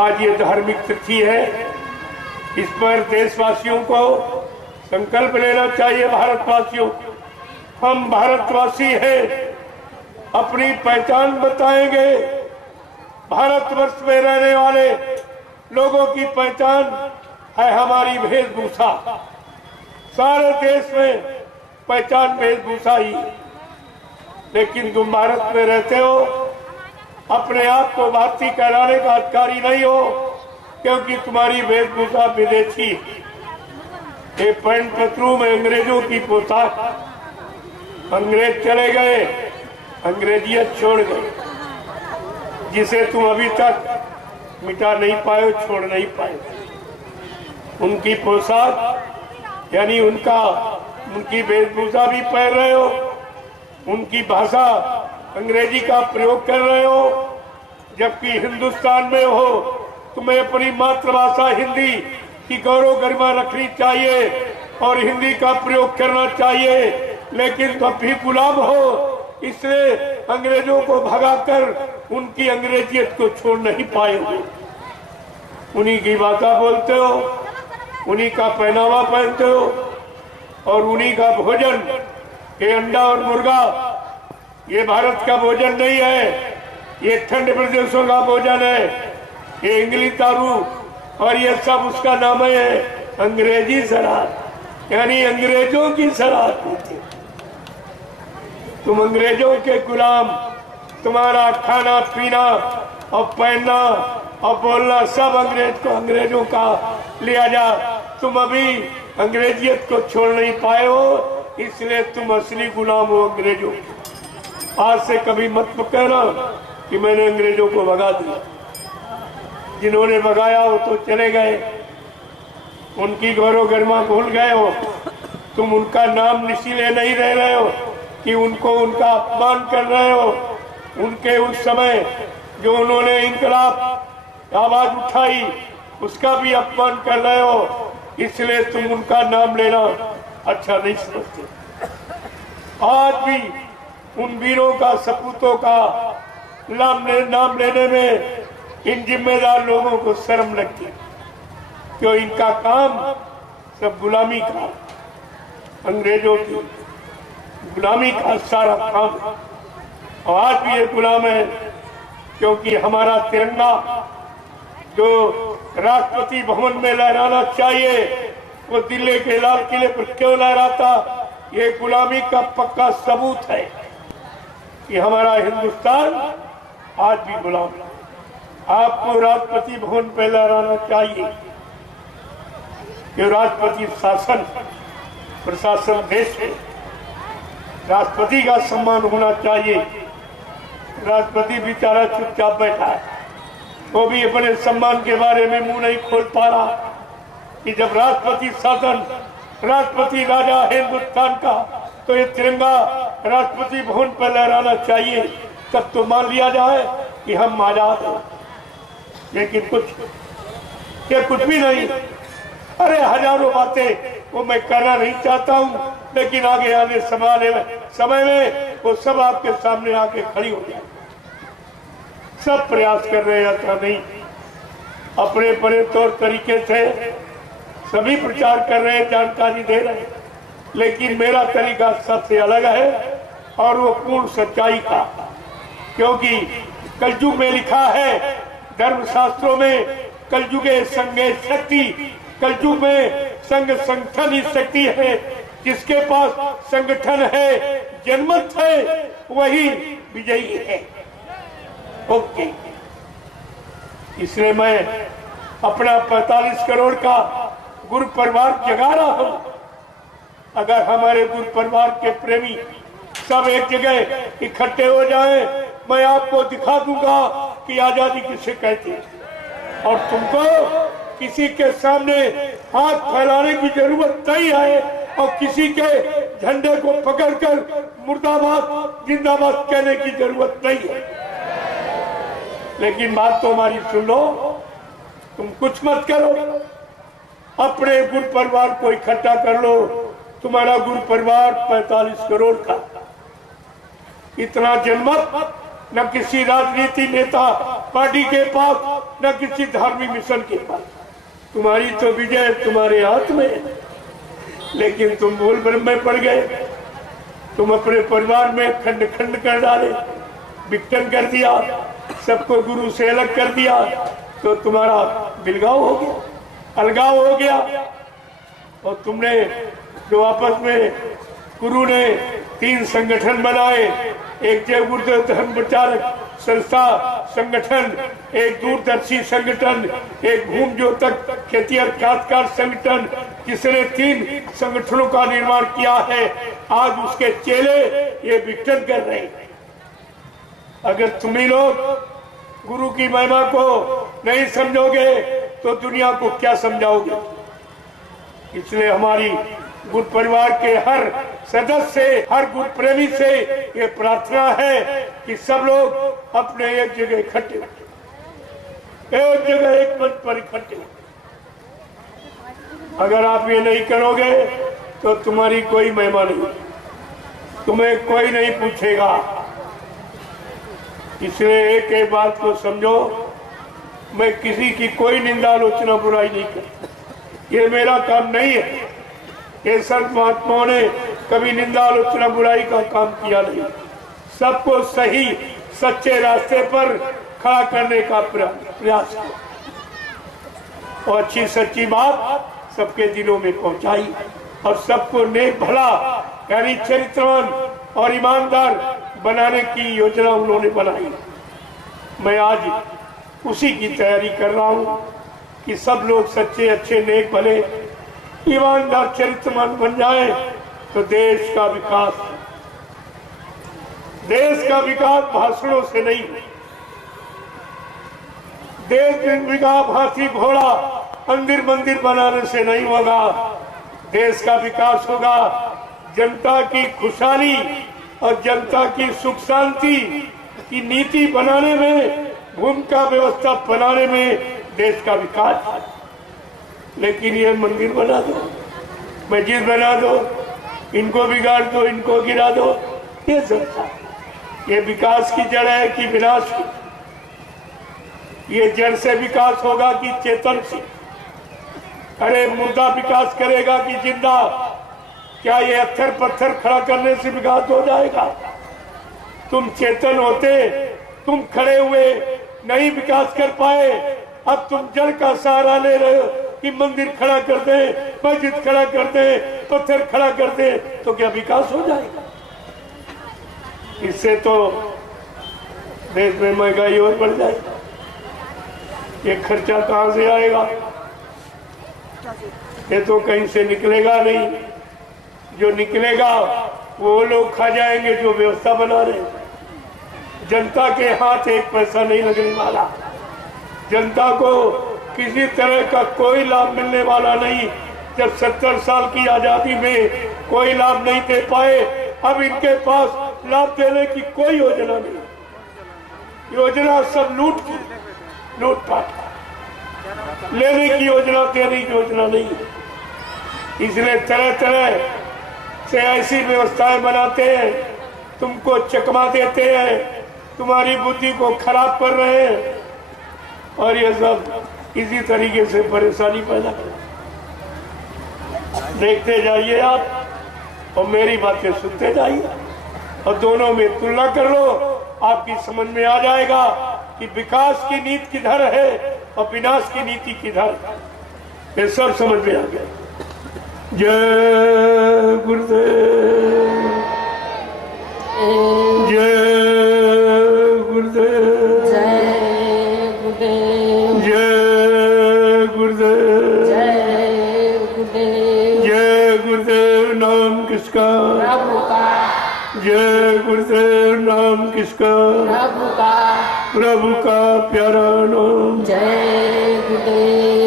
आज ये धार्मिक तिथि है, इस पर देशवासियों को संकल्प लेना चाहिए। भारतवासियों, हम भारतवासी हैं, अपनी पहचान बताएंगे। भारतवर्ष में रहने वाले लोगों की पहचान है हमारी वेशभूषा। सारे देश में पहचान वेशभूषा ही, लेकिन तुम भारत में रहते हो, अपने आप को भारतीय कहलाने का अधिकारी नहीं हो, क्योंकि तुम्हारी वेशभूषा विदेशी। ये पैंट पतलू में अंग्रेजों की पोशाक, अंग्रेज चले गए, अंग्रेजियत छोड़ गए, जिसे तुम अभी तक मिटा नहीं पाए, छोड़ नहीं पाए। उनकी पोशाक यानी उनकी वेशभूषा भी पहन रहे हो, उनकी भाषा अंग्रेजी का प्रयोग कर रहे हो, जबकि हिंदुस्तान में हो तुम्हें अपनी मातृभाषा हिंदी की गौरव गरिमा रखनी चाहिए और हिंदी का प्रयोग करना चाहिए। लेकिन तुम भी गुलाम हो, इसलिए अंग्रेजों को भगाकर उनकी अंग्रेजियत को छोड़ नहीं पाए हो। उन्हीं की भाषा बोलते हो, उन्हीं का पहनावा पहनते हो और उन्हीं का भोजन, ये अंडा और मुर्गा, ये भारत का भोजन नहीं है, ये ठंड प्रदेशों का भोजन है। ये इंग्लिश दारू और ये सब उसका नाम है अंग्रेजी शराब, यानी अंग्रेजों की शराब पीते। तुम अंग्रेजों के गुलाम, तुम्हारा खाना पीना और पहनना और बोलना सब अंग्रेजों का लिया जा। तुम अभी अंग्रेजियत को छोड़ नहीं पाए हो, इसलिए तुम असली गुलाम हो अंग्रेजों। आज से कभी मत कहना कि मैंने अंग्रेजों को भगा दिया। जिन्होंने भगाया वो तो चले गए, उनकी गौरव गरिमा भूल गए हो। तुम उनका नाम निशीले नहीं रह रहे हो कि उनको उनका अपमान कर रहे हो। उनके उस समय जो उन्होंने इंकलाब आवाज उठाई, उसका भी अपमान कर रहे हो, इसलिए तुम उनका नाम लेना अच्छा नहीं समझते। आज भी उन वीरों का, सपूतों का नाम लेने में इन जिम्मेदार लोगों को शर्म लगती है, क्यों इनका काम सब गुलामी का, अंग्रेजों की गुलामी का सारा काम। और आज भी ये गुलाम है, क्योंकि हमारा तिरंगा जो राष्ट्रपति भवन में लहराना चाहिए, वो दिल्ली के लाल किले पर क्यों लहराता, ये गुलामी का पक्का सबूत है कि हमारा हिंदुस्तान आज भी गुलाम है। आपको राष्ट्रपति भवन पे लहराना चाहिए कि राष्ट्रपति शासन, प्रशासन देश में राष्ट्रपति का सम्मान होना चाहिए। राष्ट्रपति बेचारा चुपचाप बैठा है, वो भी अपने सम्मान के बारे में मुंह नहीं खोल पा रहा कि जब राष्ट्रपति शासन, राष्ट्रपति राजा हिंदुस्तान का, तो ये तिरंगा राष्ट्रपति भवन पर लहराना चाहिए, तब तो मान लिया जाए कि हम आजाद हैं। लेकिन कुछ भी नहीं। अरे हजारों बातें वो मैं करना नहीं चाहता हूँ, लेकिन आगे आने समय में वो सब आपके सामने आके खड़ी हो जाए। सब प्रयास कर रहे हैं, ऐसा नहीं, अपने अपने तौर तरीके से सभी प्रचार कर रहे हैं, जानकारी दे रहे हैं, लेकिन मेरा तरीका सबसे अलग है और वो पूर्ण सच्चाई का। क्योंकि कलयुग में लिखा है धर्मशास्त्रों में, कलयुगे संगे शक्ति, कलयुग में संग संगठन ही शक्ति है। जिसके पास संगठन है, जनमत है, वही विजयी है। ओके, इसलिए मैं अपना 45 करोड़ का गुरु परिवार जगा रहा हूं। अगर हमारे गुरु परिवार के प्रेमी सब एक जगह इकट्ठे हो जाएं, मैं आपको दिखा दूंगा कि आजादी किसे कहती है। और तुमको किसी के सामने हाथ फैलाने की जरूरत नहीं है और किसी के झंडे को पकड़कर मुर्दाबाद जिंदाबाद कहने की जरूरत नहीं है। लेकिन बात तो हमारी सुन लो, तुम कुछ मत करो, अपने गुरु परिवार को इकट्ठा कर लो। तुम्हारा गुरु परिवार 45 करोड़ का, इतना जनमत न किसी राजनीति नेता पार्टी के पास, न किसी धार्मिक मिशन के पास। तुम्हारी तो विजय तुम्हारे हाथ में है, लेकिन तुम भूल भ्रम में पड़ गए। तुम अपने परिवार में खंड खंड कर डाले, विघटन कर दिया, सबको गुरु से अलग कर दिया, तो तुम्हारा बिलगाव हो गया, अलगाव हो गया। और तुमने जो आपस में गुरु ने 3 संगठन बनाए, एक जय गुरुदेव धर्म प्रचारक संस्था संगठन, एक दूरदर्शी संगठन, एक भूमि ज्योतक खेती और काश्तकार संगठन, जिसने 3 संगठनों का निर्माण किया है। आज उसके चेले ये विघटन कर रहे हैं। अगर तुम्ही लोग गुरु की महिमा को नहीं समझोगे तो दुनिया को क्या समझाओगे। इसलिए हमारी गुरु परिवार के हर सदस्य से, हर गुरु प्रेमी से ये प्रार्थना है कि सब लोग अपने एक जगह इकट्ठे, एक जगह एक मंच पर इकट्ठे। अगर आप ये नहीं करोगे तो तुम्हारी कोई महिमा नहीं, तुम्हें कोई नहीं पूछेगा। इसलिए एक एक बात को समझो, मैं किसी की कोई निंदा आलोचना बुराई नहीं करता, ये मेरा काम नहीं है। ये संत महात्माओं ने कभी निंदा आलोचना बुराई का काम किया नहीं, सबको सही सच्चे रास्ते पर खड़ा करने का प्रयास किया और अच्छी सच्ची बात सबके दिलों में पहुंचाई और सबको नेक भला यानी चरित्रवान और ईमानदार बनाने की योजना उन्होंने बनाई। मैं आज उसी की तैयारी कर रहा हूं कि सब लोग सच्चे अच्छे नेक भले ईमानदार चरित्रवान बन जाए तो देश का विकास भाषणों से नहीं, देश विकास हाथी घोड़ा मंदिर मंदिर बनाने से नहीं होगा। देश का विकास होगा जनता की खुशहाली और जनता की सुख शांति की नीति बनाने में, भूमिका व्यवस्था बनाने में देश का विकास। लेकिन ये मंदिर बना दो, मस्जिद बना दो, इनको बिगाड़ दो, इनको गिरा दो, ये सब ये विकास की जड़ है कि विनाश की। ये जड़ से विकास होगा कि चेतन से? अरे मुर्दा विकास करेगा कि जिंदा? क्या ये पत्थर पत्थर खड़ा करने से विकास हो जाएगा? तुम चेतन होते, तुम खड़े हुए नहीं विकास कर पाए, अब तुम जड़ का सहारा ले रहे हो कि मंदिर खड़ा कर दे, मस्जिद खड़ा कर दे, पत्थर खड़ा कर दे, तो क्या विकास हो जाएगा? इससे तो देश में महंगाई और बढ़ जाएगी। ये खर्चा कहां से आएगा? ये तो कहीं से निकलेगा नहीं। जो निकलेगा वो लोग खा जाएंगे जो व्यवस्था बना रहे। जनता के हाथ एक पैसा नहीं लगने वाला, जनता को किसी तरह का कोई लाभ मिलने वाला नहीं। जब 70 साल की आजादी में कोई लाभ नहीं दे पाए, अब इनके पास लाभ देने की कोई योजना नहीं। योजना सब लूटपाट, लेने की योजना, देने की योजना नहीं। इसलिए तरह तरह से ऐसी व्यवस्थाएं बनाते हैं, तुमको चकमा देते हैं, तुम्हारी बुद्धि को खराब कर रहे हैं और ये सब इसी तरीके से परेशानी पैदा कर। देखते जाइए आप और मेरी बातें सुनते जाइए और दोनों में तुलना कर लो, आपकी समझ में आ जाएगा कि विकास की नीति किधर है और विनाश की नीति किधर। ये सब समझ में आ गया। जय गुरुदेव, जय गुरुदेव, जय गुरुदेव, जय गुरुदेव, जय गुरुदेव, जय गुरुदेव। नाम किसका? प्रभु का। जय गुरुदेव। नाम किसका? प्रभु का। प्रभु का प्यारा नाम। जय गुरुदेव।